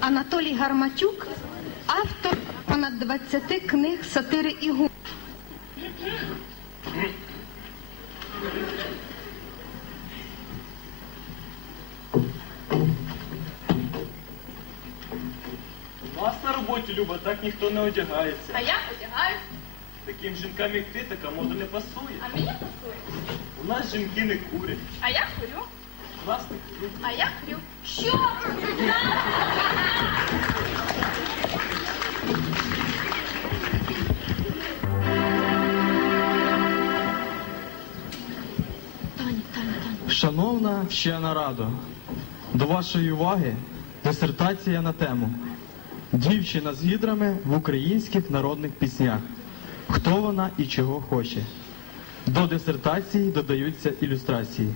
Анатолій Гарматюк, автор понад 20 книг сатири і гумору. У нас на роботі, Люба, так ніхто не одягається. А я одягаюсь, Таким жінкам, як ти, така мода не пасує. а мені пасує. У нас жінки не курять. А я курю, У нас не курять. а я хрю. Що? Шановна вчена радо, до вашої уваги дисертація на тему Дівчина з відрами в українських народних піснях. Хто вона і чого хоче. До дисертації додаються ілюстрації.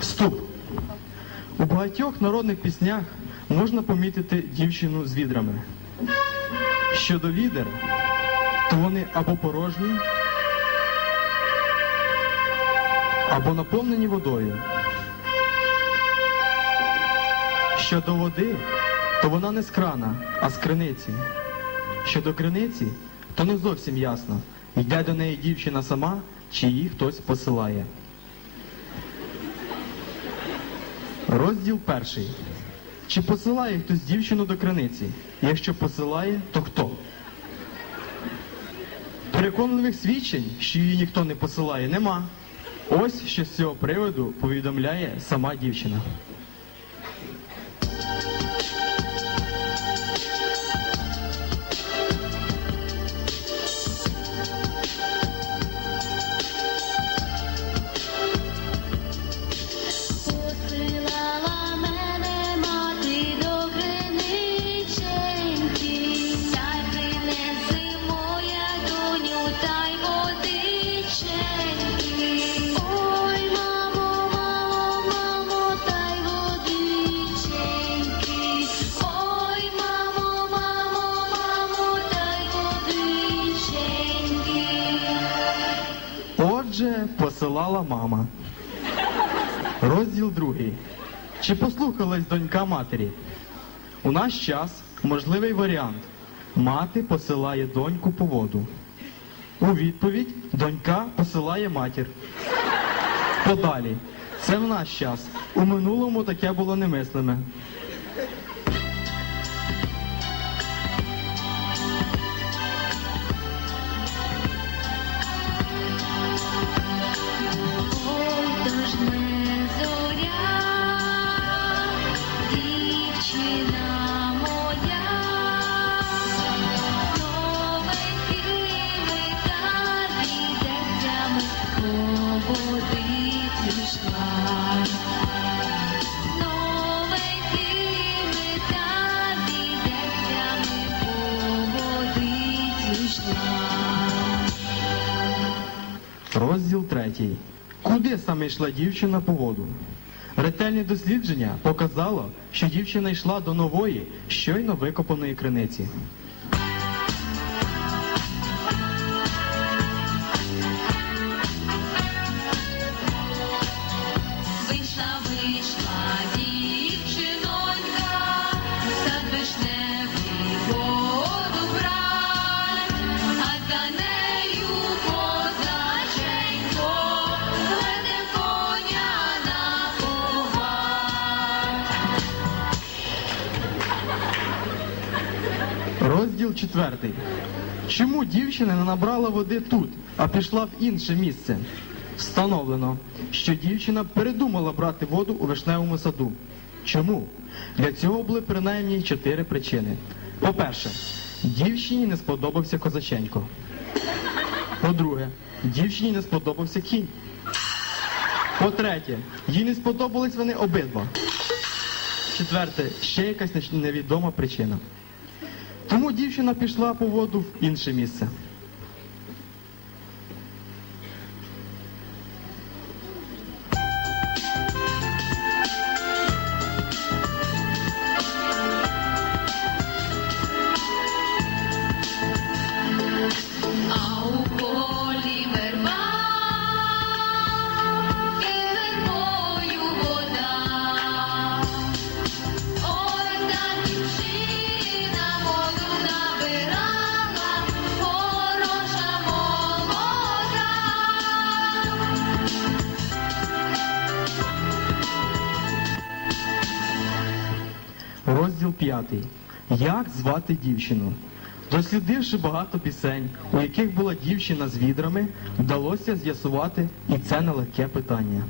Вступ. У багатьох народних піснях можна помітити дівчину з відрами. Щодо відер, то вони або порожні, або наповнені водою. Щодо води, то вона не з крана, а з криниці. Щодо криниці, то не зовсім ясно, йде до неї дівчина сама, чи її хтось посилає. Розділ перший. Чи посилає хтось дівчину до криниці? Якщо посилає, то хто? Переконливих свідчень, що її ніхто не посилає, нема. Ось що з цього приводу повідомляє сама дівчина. Посилала мама. Розділ другий. Чи послухалась донька матері? У наш час можливий варіант. Мати посилає доньку по воду. У відповідь донька посилає матір. Подалі. Це в наш час. У минулому таке було немислиме. Третій. Куди саме йшла дівчина по воду? Ретельне дослідження показало, що дівчина йшла до нової, щойно викопаної криниці. Розділ четвертий. Чому дівчина не набрала води тут, а пішла в інше місце? Встановлено, що дівчина передумала брати воду у вишневому саду. Чому? Для цього були принаймні чотири причини. По-перше, дівчині не сподобався козаченько. По-друге, дівчині не сподобався кінь. По-третє, їй не сподобались вони обидва. Четверте, ще якась невідома причина. Тому дівчина пішла по воду в інше місце. Розділ п'ятий. Як звати дівчину? Дослідивши багато пісень, у яких була дівчина з відрами, вдалося з'ясувати і це нелегке питання.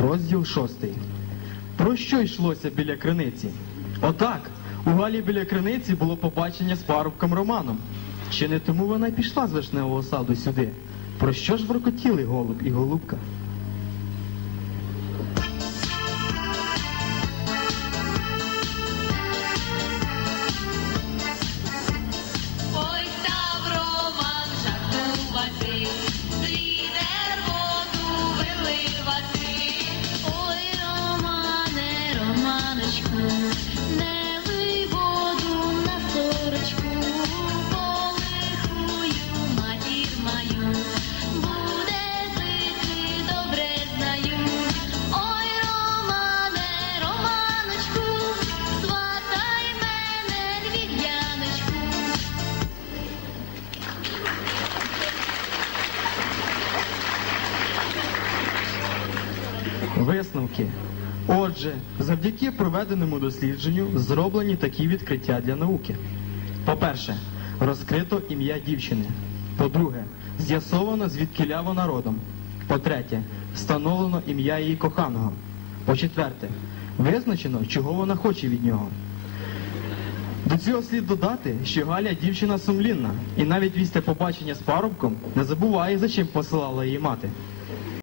Розділ шостий. Про що йшлося біля криниці? Отак, у Галі біля криниці було побачення з парубком Романом. Чи не тому вона й пішла з вишневого саду сюди? Про що ж воркотіли голуб і голубка? Висновки. Отже, завдяки проведеному дослідженню зроблені такі відкриття для науки. По-перше, розкрито ім'я дівчини. По-друге, з'ясовано звідкиля вона родом. По-третє, встановлено ім'я її коханого. По-четверте, визначено, чого вона хоче від нього. До цього слід додати, що Галя дівчина сумлінна, і навіть після побачення з парубком не забуває, за чим посилала її мати.